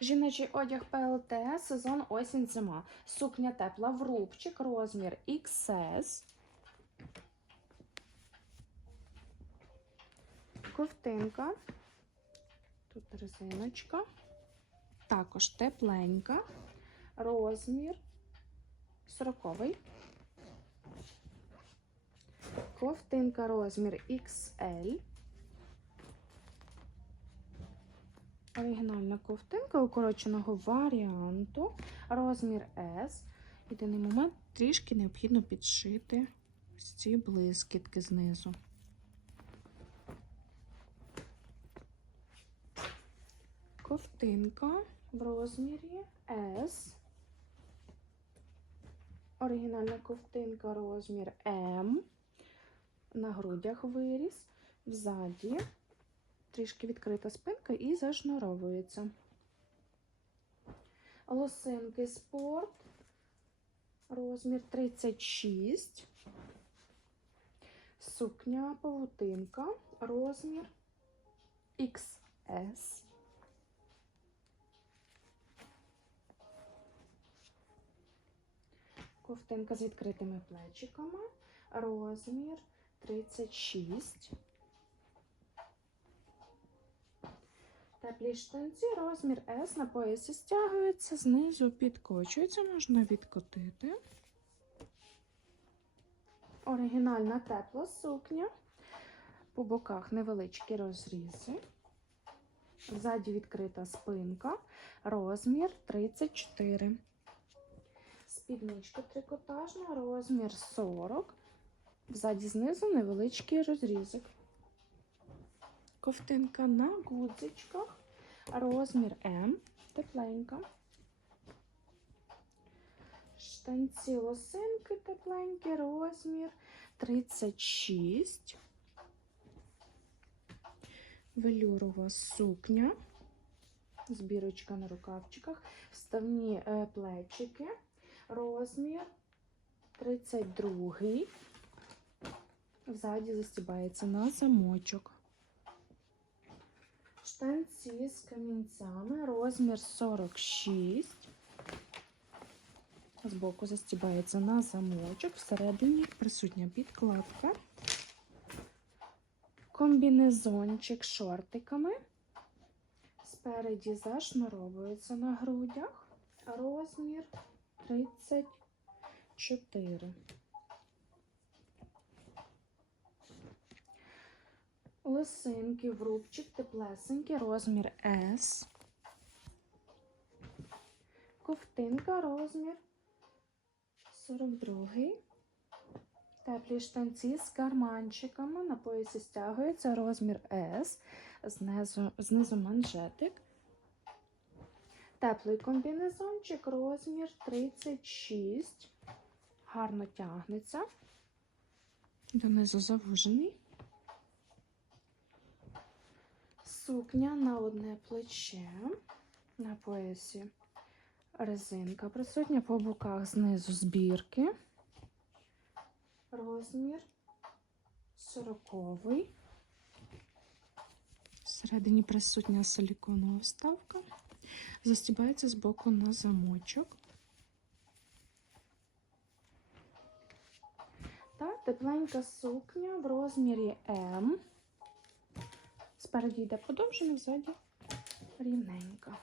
Жіночий одяг ПЛТ, сезон осінь-зима. Сукня тепла в рубчик, розмір XS. Ковтинка. Тут резиночка. Також тепленька. Розмір 40. Ковтинка розмір XL. Оригінальна ковтинка укороченого варіанту. Розмір S. Єдиний момент трішки необхідно підшити ось ці блискітки знизу. Ковтинка в розмірі S. Оригінальна ковтинка розмір М. На грудях виріс. Взаді трішки відкрита спинка і зашнуровується. Лосинки спорт. Розмір 36. Сукня павутинка. Розмір XS. Ковтинка з відкритими плечиками. Розмір 36. Теплі штанці, розмір S на поясі стягується, знизу підкочується, можна відкотити. Оригінальна тепла сукня. По боках невеличкі розрізи. Ззаді відкрита спинка. Розмір 34. Спідничка трикотажна, розмір 40. Ззаді знизу невеличкий розрізик. Ковтинка на гудзичках. Розмір М. Тепленька. Штанці лосинки тепленькі, розмір 36. Велюрова сукня. Збірочка на рукавчиках. Вставні е, плечики. Розмір 32. Взаді застібається на замочок. Штанці з камінцями, розмір 46. Збоку застібається на замочок, всередині присутня підкладка. Комбінезончик з шортиками. Спереді зашнуровується на грудях. Розмір 34. Лосинки в рубчик, теплесенький, розмір S. Ковтинка, розмір 42. Теплі штанці з карманчиками. На поясі стягується розмір S. Знизу, знизу манжетик. Теплий комбінезончик, розмір 36. Гарно тягнеться. Донизу завужений. Сукня на одне плече, на поясі резинка присутня, по боках знизу збірки. Розмір 40. Всередині присутня силіконова вставка. Застібається з боку на замочок. Та тепленька сукня в розмірі М. Спереді йде подовжено, ззаді рівненька.